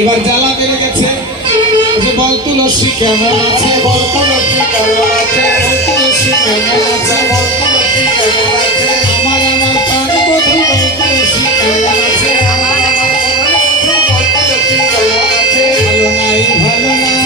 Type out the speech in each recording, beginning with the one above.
এবার জ্বালা বেড়ে গেছে। যে বল তুলসী কেমন আছে? বল তুলসী কেমন আছে? তুলসী কেমন আছে? বল তুলসী কেমন আছে? আমার আমার প্রাণ বধু বল তুলসী কেমন আছে? আমার আমার বল তুলসী কেমন আছে? ভালো নাই, ভালো নাই,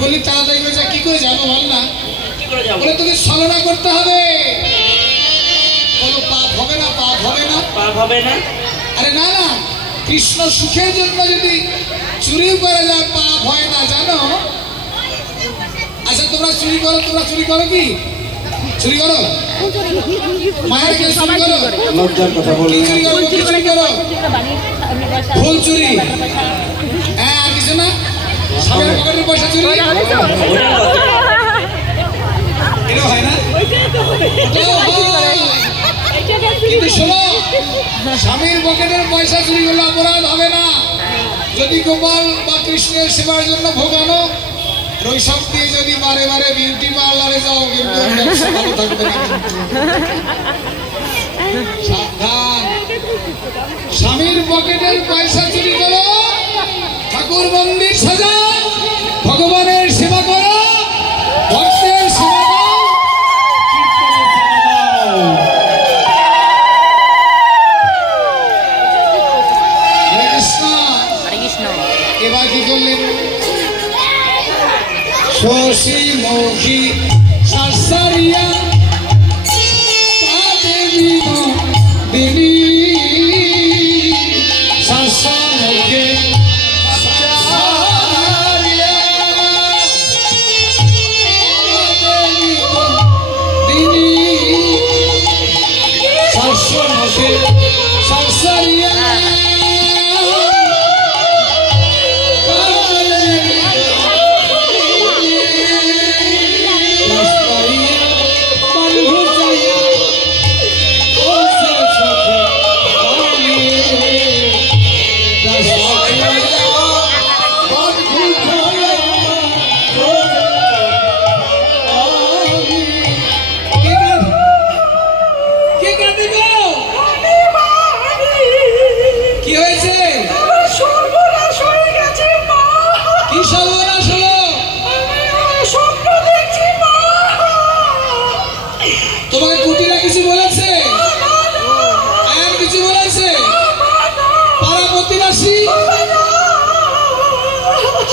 বলি তাড়াতাড়ি করে যা কি করে যাব বল না? কি করে যাব? বলে তোকে ছলনা করতে হবে। বলো পাপ হবে না পাপ হবে না। পাপ হবে না। আরে না না কৃষ্ণ সুখের জন্য যদি চুরি করে যায় পাপ হয় না জানো? আচ্ছা তোমরা চুরি করো তোমরা চুরি করো কি? চুরি করো? মায়ের কাছে চুরি করো? লজ্জার কথা কি চুরি করো কি চুরি করো? ফুল চুরি। স্বামীর পকেটের পয়সা চুরি করলে অপরাধ হবে না। যদি গোপাল বা কৃষ্ণের সেবার জন্য ভোগানো রৈশব দিয়ে যদি বারে বারে বিউটি পার্লারে যাও, কিন্তু থাকবে না। সাবধান। স্বামীর পকেটের পয়সা চুরি করো, ঠাকুর মন্দির সাজাও। ভগবানের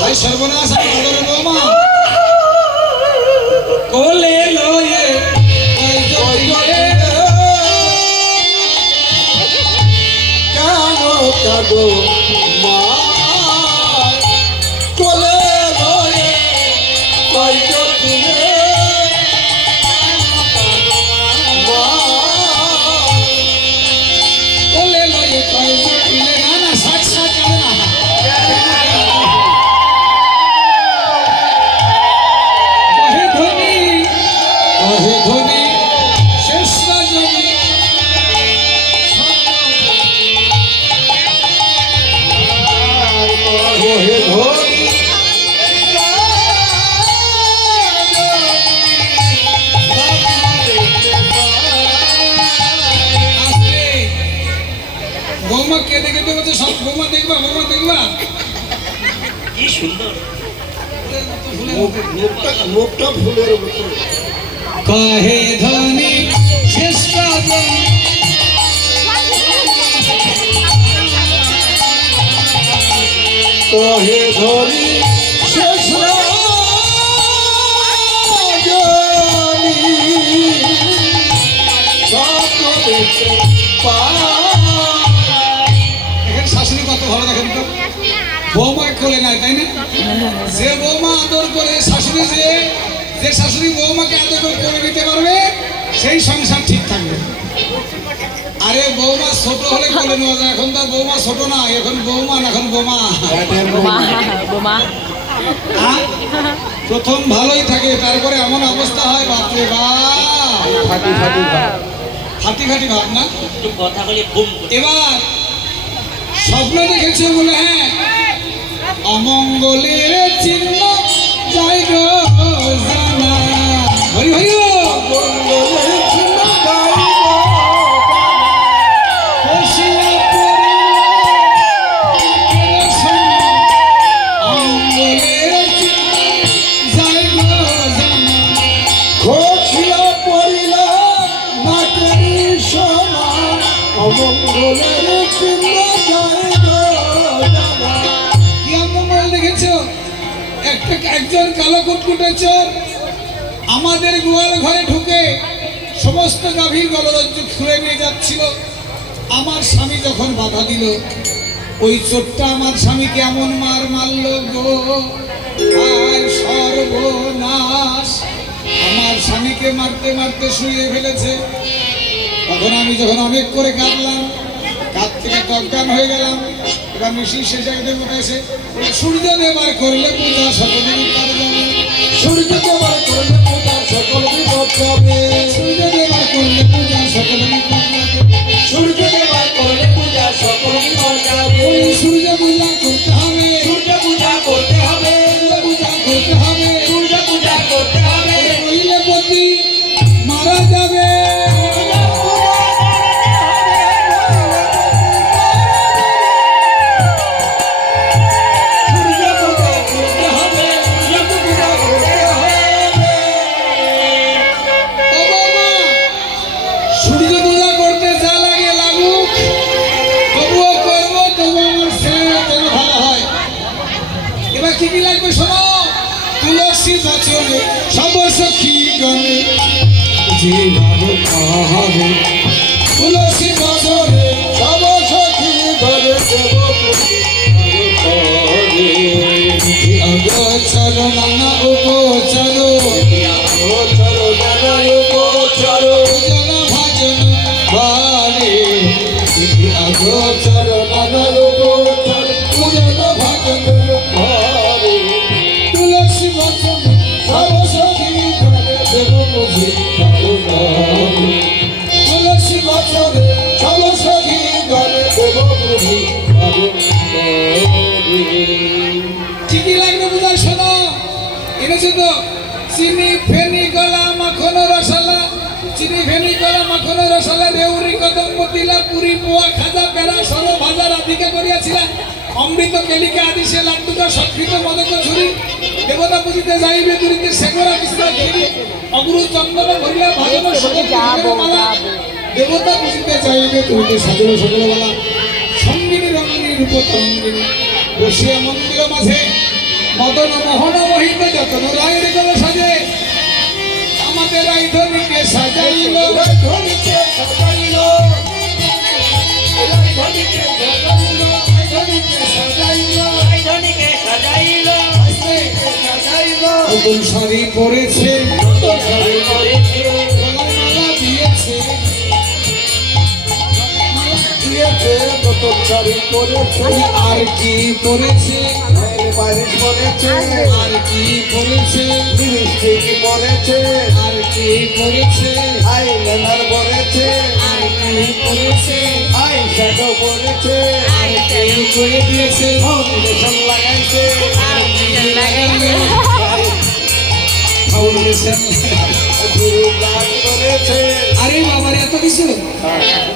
ভাই সর্বনাশ আমি আদরের বৌমা। কোলে লয়ে কেন কাঁদো? বৌমা দেখে কেঁদে তো সব বোমা দেখবা বোমা দেখবা। কি সুন্দর। মুখটা মুখটা ফুলের কহে ধনী শেষ কহে বাহে ভালো দেখেন তো। বৌমা কোলে নাই তাই না? যে বৌমা আদর করে শাশুড়ি যে যে শাশুড়ি বৌমাকে আদর করে কোলে নিতে পারবে সেই সংসার ঠিক থাকবে। আরে বৌমা ছোট হলে কোলে নেওয়া যায় এখন তো বৌমা ছোট না এখন বৌমা না এখন বোমা। বোমা বোমা। হ্যাঁ? প্রথম ভালোই থাকে তারপরে এমন অবস্থা হয় বাপরে বাপ। ফাটি ফাটি ভাব। ফাটি ফাটি ভাব না? একটু কথা বলে এবার স্বপ্ন দেখেছে বলে হ্যাঁ। অমঙ্গলের চিহ্ন জয় গো জানা। হরি হরি কুটকুটে চোর আমাদের গোয়াল ঘরে ঢুকে সমস্ত গাভীর গলরজ্জু খুলে নিয়ে যাচ্ছিল। আমার স্বামী যখন বাধা দিল ওই চোরটা আমার স্বামীকে এমন মার মারল গো আর সর্বনাশ। আমার স্বামীকে মারতে মারতে শুয়ে ফেলেছে। তখন আমি যখন অনেক করে কাঁদলাম কাঁদ থেকে অজ্ঞান হয়ে গেলাম। এবার মিশি শেষে দেবতা এসে বলে, সূর্য দেবার করলে পূজা সকলেরই পার যাবে সূর্য দেবার করলে পূজা সকল বিপদ যাবে। সূর্য দেবার করলে পূজা সকলেরই পার যাবে। সূর্য দেবার করলে পূজা সকল বিপদ যাবে। সূর্য পূজা করতে হবে। ভালো হয়। এবার কি কি লাগবে শোনো? তুলসী বচনে সব সখী গণে যে ভালো কাহারে। তুলসী বচনে সব সখী ধরে দেব অগোচর নানা উপচর চিনি ফেনি গলা মাখন রসালা চিনি ফেনি গলা মাখন রসালা রেউরি কদম্ব তিলা পুরি পোয়া খাজা পেড়া সর ভাজা রাধিকা করিয়াছিলা। অমৃত কেলিকা আদি সে লাড্ডুকা সৎকৃত মদক ঝুরি দেবতা পুজিতে যাইবে দুরিতে সেগরা বিস্তার ধরি। অগুরু চন্দন ভরিয়া ভাজন মালা। দেবতা পুজিতে যাইবে তুমিতে সাজল সকলবেলা সঙ্গিনী রঙ্গিনী রূপ তরঙ্গিনী বসিয়া মন্দির মাঝে। মদন মোহন মোহিত যতন রায়ের রাইধনীকে সাজাইল সাজাইল নতুন শাড়ি পরেছে শাড়ি পরেছে শাড়ি পরেছে আর কি পরেছে বাইরে পরেছে আর কি পরেছে লিপস্টিক পরেছে আর কি পরেছে আইলাইনার পরেছে আর কি পরেছে আই শ্যাডো পরেছে আর কি করে দিয়েছে? ফাউন্ডেশন লাগাইছে। ফাউন্ডেশন গুরু ব্লাড করেছে। আরে বাবার এত কিছু?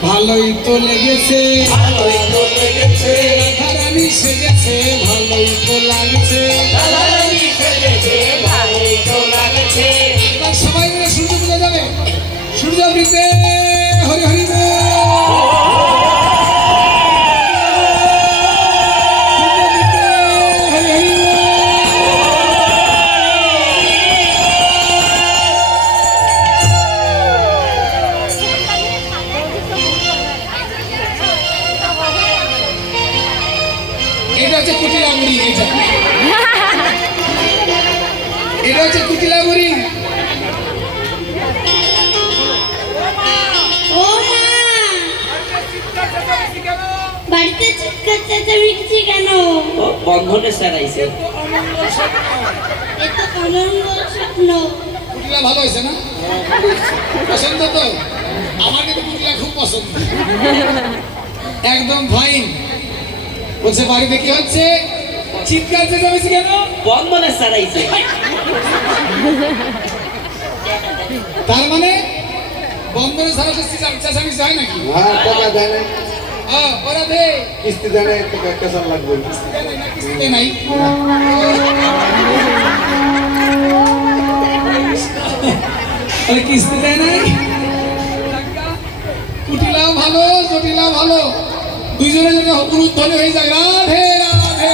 ভালোই তো লেগেছে। ভালোই তো লেগেছে। রাধারানী সেজেছে ভালোই তো লাগছে। রাধারানী হচ্ছে কুটিলা মুড়ি এটা এটা হচ্ছে কুটিলা মুড়ি ও বাড়িতে চিৎকার চেঁচামেচি কেন? বন্ধনে সারাইছে। এ অনন্য স্বপ্ন। কুটিলা ভালো হয়েছে না? পছন্দ তো? আমার কিন্তু কুটিলা খুব পছন্দ। একদম ফাইন বলছে বাড়িতে কি হচ্ছে চিৎকার চেঁচামেচি কেন? বন্ধনে সারাইছে। তার মানে বন্ধনে সারা চেঁচামেচি হয় নাকি? হ্যাঁ টাকা দেয় নাই হ্যাঁ দে। কিস্তি দেয় নাই টাকা কেসার লাগবে কিস্তিতে নাই। আরে কিস্তি দেয় নাই? কুটিলাও ভালো জটিলাও ভালো। দুইজনে যেন উদ্বোধন হয়ে যায়। রাধে রাধে।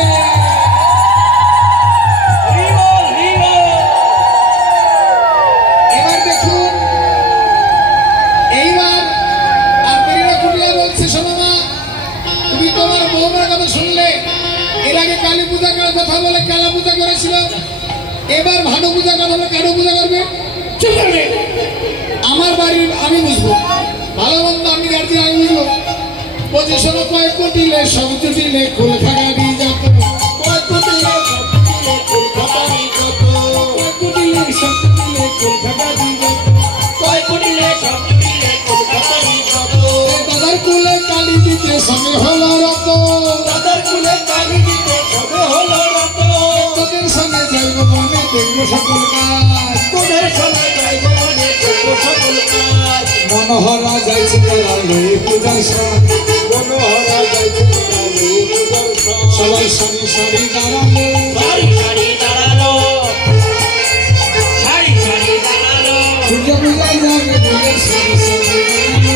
এবার দেখুন, এইবার আর মেরিনা কুটিলা বলছে, শোনো মা, তুমি তোমার বৌমার কথা শুনলে। এর আগে কালী পূজা করার কথা বলে, কালা পূজা করেছিল। এবার ভালো পূজা কথা বলে পূজা করবে। চুপ আমার বাড়ির আমি বুঝব। ভালো মন্দ আমি গার্জিয়ান আমি বুঝব। বলছে শোনো কয়েক কোটিলে সব জুটিলে খোল খাগাড়ি যত কয়েক কোটিলে সব জুটিলে খোল খাগাড়ি যত কয়েক কোটিলে সব জুটিলে খোল খাগাড়ি যত কয় সব কত দাদার কুলে দিতে হলো রত দাদার কুলে দিতে হলো রত তোদের সঙ্গে যাইব মনে দেখব সকল কাজ তোদের সঙ্গে যাইব মনে করব সকল কাজ মনোহরা যাইছে তারা সাথ সবাই সারি সারি দাঁড়াল। সারি সারি দাঁড়াল সারি সারি দাঁড়াল। দুর্গা পূজায় যাবে সারি সারি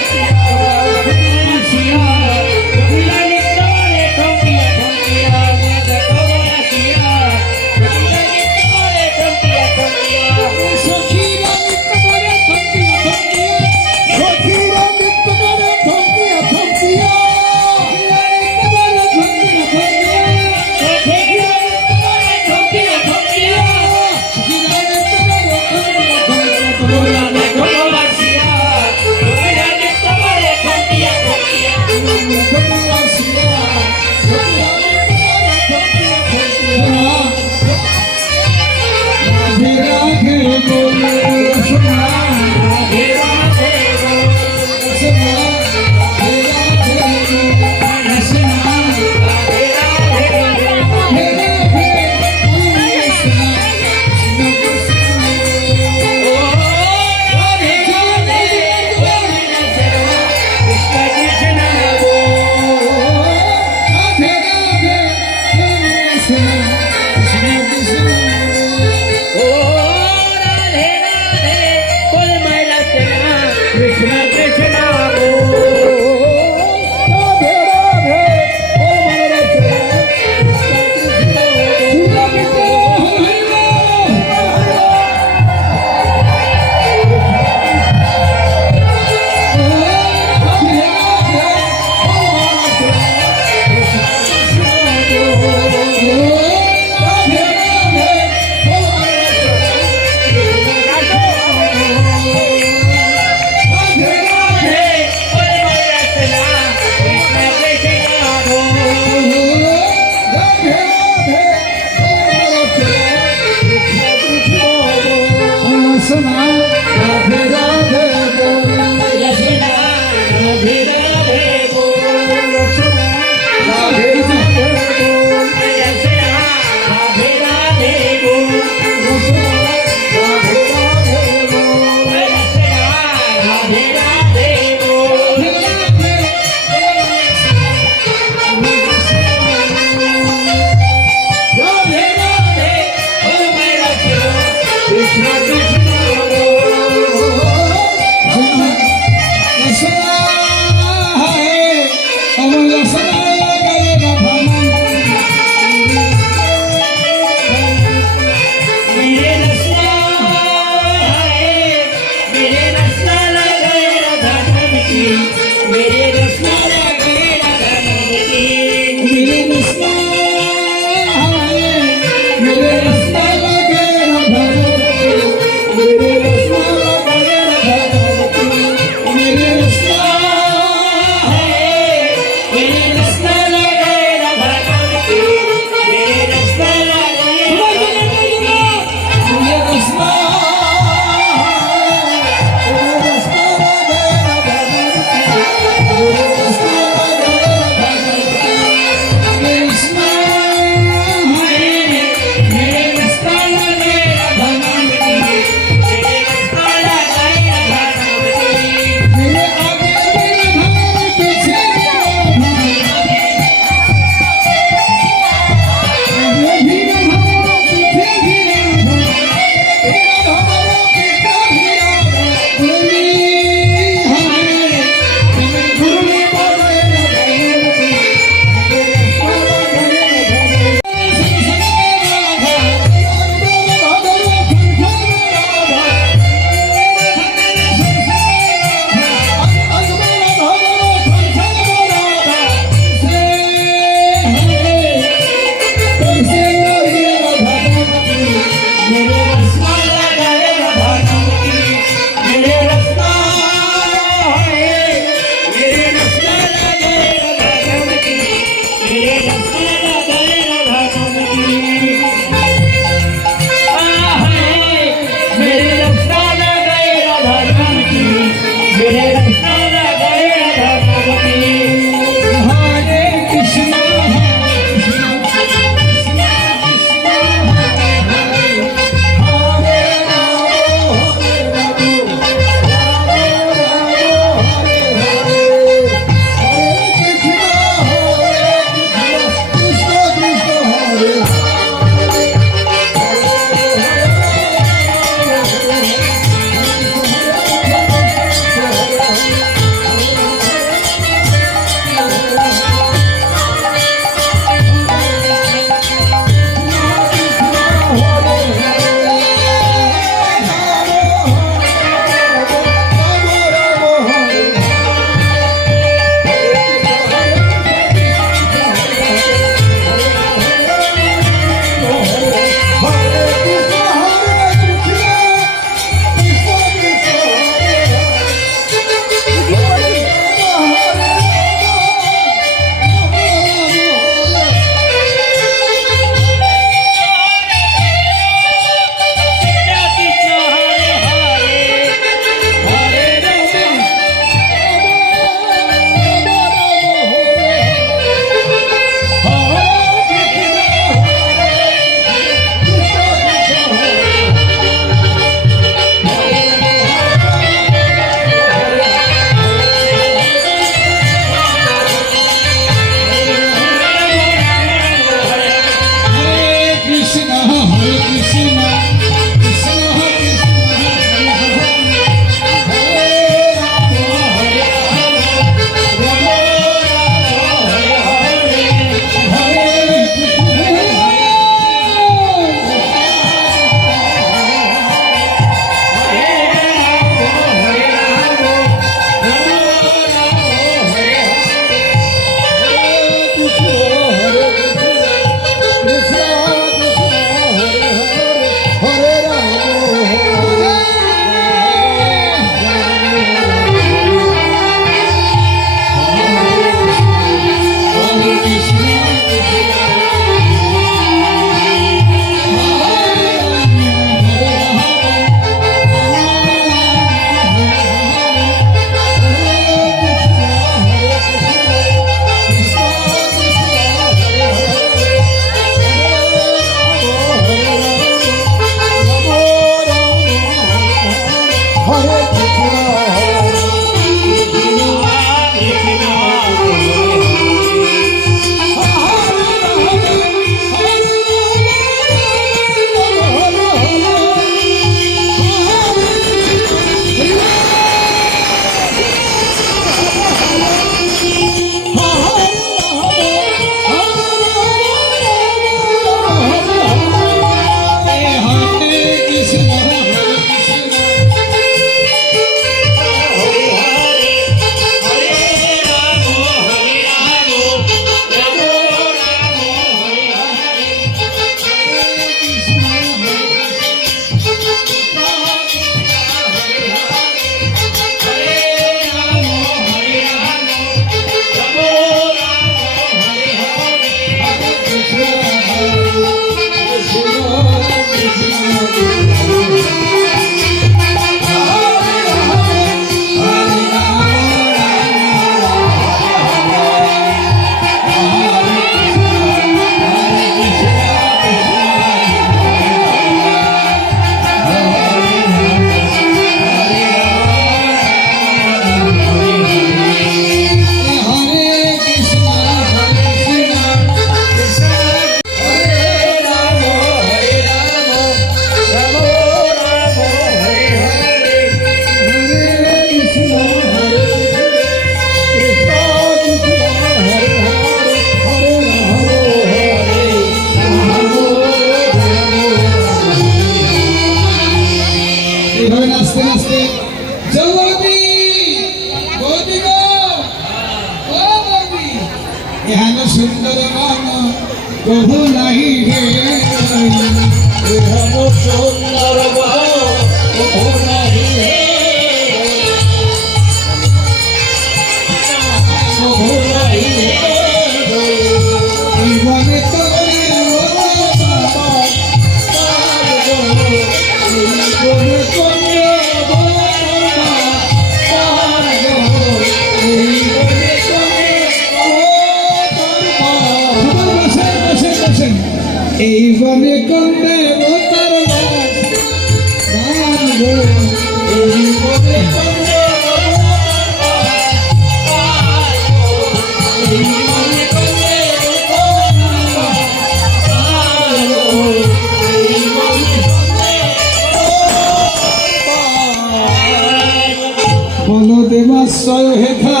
দেবাশ্রয় হেখা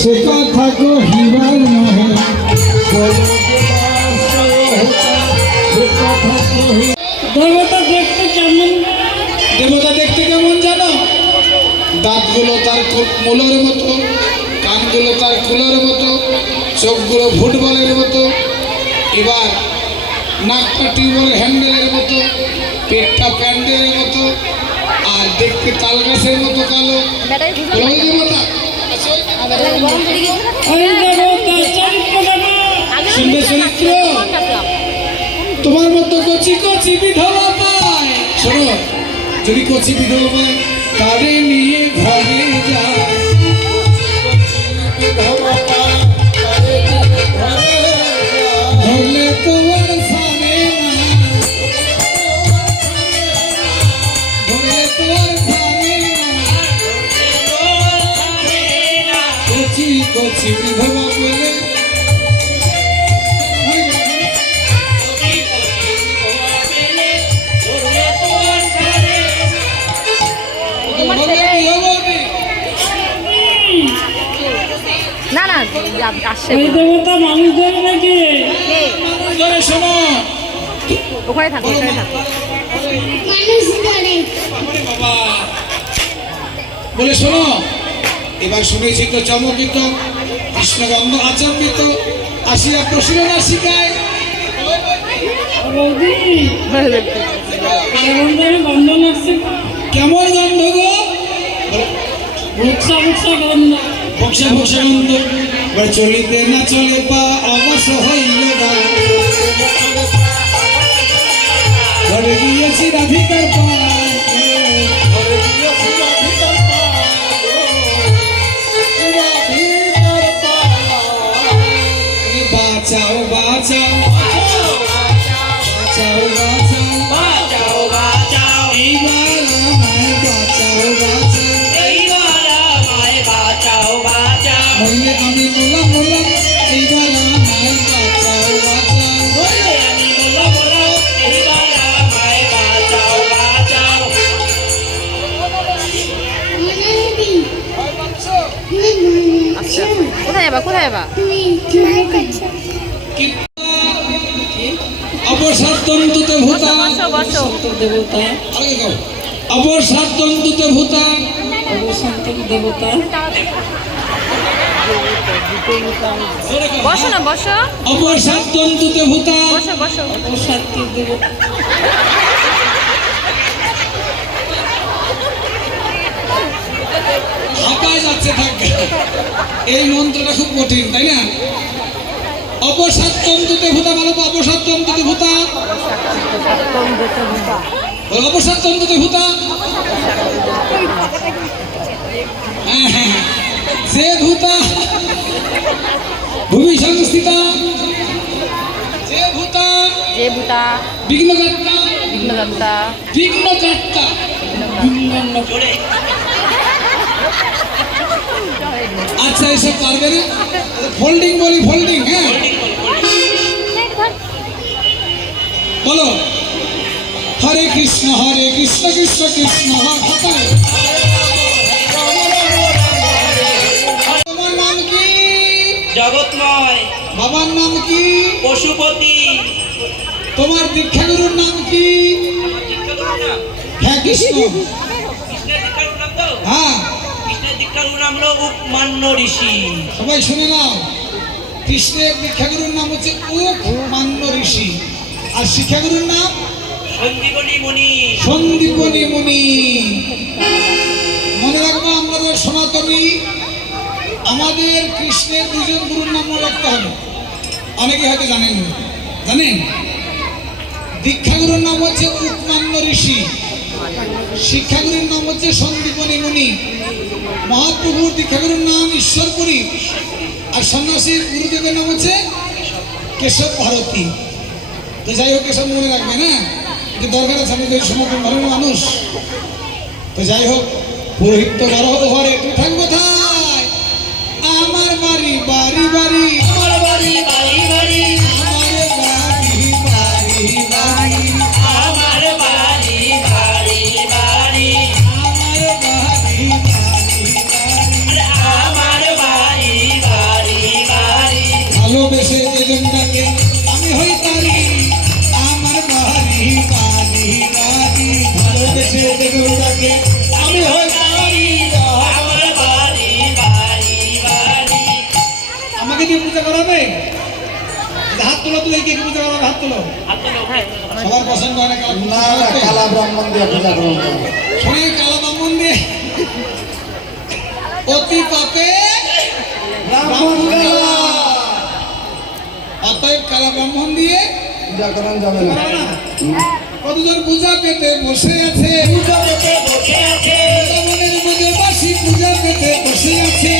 সে কথা কহিবার নহে। দেবতা দেখতে কেমন? দেবতা দেখতে কেমন জানো? দাঁতগুলো তার মূলের মতো কানগুলো তার কুলের মতো চোখগুলো ফুটবলের মতো এবার নাকটা টিউবওয়েল হ্যান্ডেলের মতো পেটটা প্যান্ডেলের মতো আর দেখতে তাল গাছের মতো কালো। দেবতা আচ্ছা, চরিত্র। সুন্দর তোমার মতো কচি কচি বিধবা পায়। শোনো যদি কচি বিধবা পায় তারে নিয়ে ঘরে যায়। ধরলে তোমার না না যা- আসছে। ওই দেবতা মানুষ ধরে নাকি? ধরে শোনো ওখানে থাকো ওখানে থাকো। মানুষ ধরে বাবা। বলে শোনো এবার শুনেছি তো চমকিত কৃষ্ণগন্ধ আচম্বিত আসিয়া প্রসিরণা শিখায়। কেমন গন্ধ গো? ভুকসা ভুকসা ভক্সা ভক্সা গন্ধ। চলিতে না চলে পা অবশ্য হইল ঘরে গিয়েছি রাধিকার পায় কোথায় বা অপসাতন্তুতে ভূতা বসো বসো দেবতা অপসাতন্তুতে ভূতা অবসন্তক দেবতা বসো না বসো অপসাতন্তুতে ভূতা বসো বসো অবসাত্তিক দেবতা যাচ্ছে থাকবে এই মন্ত্রটা খুব কঠিন তাই না? অপসাতন্তুতে ভূতা বলো তো অপসাতন্তুতে ভূতা। ভূতা? হ্যাঁ, হ্যাঁ, হ্যাঁ। যে ভূতা ভূমি সংস্থিতা। যে ভূতা যে বুতা বিঘ্নকর্তা। বিঘ্নদন্তা বিঘ্নকর্তা। আচ্ছা এসব পারবে না? ফোল্ডিং বলি ফোল্ডিং হ্যাঁ? বলো। হরে কৃষ্ণ হরে কৃষ্ণ কৃষ্ণ কৃষ্ণ হরে তোমার নাম কি? বাবার নাম কি? পশুপতি। তোমার দীক্ষাগুরুর নাম কি? হ্যাঁ কৃষ্ণ কৃষ্ণের দীক্ষাগুরুর নাম তো হ্যাঁ কৃষ্ণের দীক্ষাগুরুর নাম হলো উপমান্য ঋষি। সবাই শুনে নাও। কৃষ্ণের দীক্ষাগুরুর নাম হচ্ছে উপ মান্য ঋষি। আর শিক্ষাগুরুর নাম? মুনি। সন্দীপনী মুনি। মনে রাখব আমাদের সনাতনী। আমাদের কৃষ্ণের দুজন গুরুর নাম মনে রাখতে হবে। অনেকে হয়তো জানেন। জানেন? দীক্ষাগুরুর নাম হচ্ছে উপমান্য ঋষি। শিক্ষাগুরুর নাম হচ্ছে সন্দীপনী মুনি। মহাপ্রভুর দীক্ষাগুরুর নাম ঈশ্বরপুরী আর সন্ন্যাসীর গুরুদেবের নাম হচ্ছে কেশব ভারতী। তো যাই হোক, এসব মনে রাখবে, না? এটা দরকার আছে, আমি তো এই সনাতন ধর্মের মানুষ। তো যাই হোক, পুরোহিত বড় ঘরে তুই থাকব কোথায়? আমার বাড়ি বাড়ি বাড়ি। আমার বাড়ি। দিয়ে পূজা করাবে হাত তোলো তুলে কে কে পূজা করাবে হাত তোলো? সবার পছন্দ হয় না কালা ব্রাহ্মণ দিয়ে পূজা করুন শোনে কালা ব্রাহ্মণ দিয়ে। অতি পাপে ব্রাহ্মণ অতএব কালা ব্রাহ্মণ দিয়ে পূজা করান যাবে না। কতজন পূজা পেতে বসে আছে? পূজা পেতে বসে আছে। বাসি পূজা পেতে বসে আছে?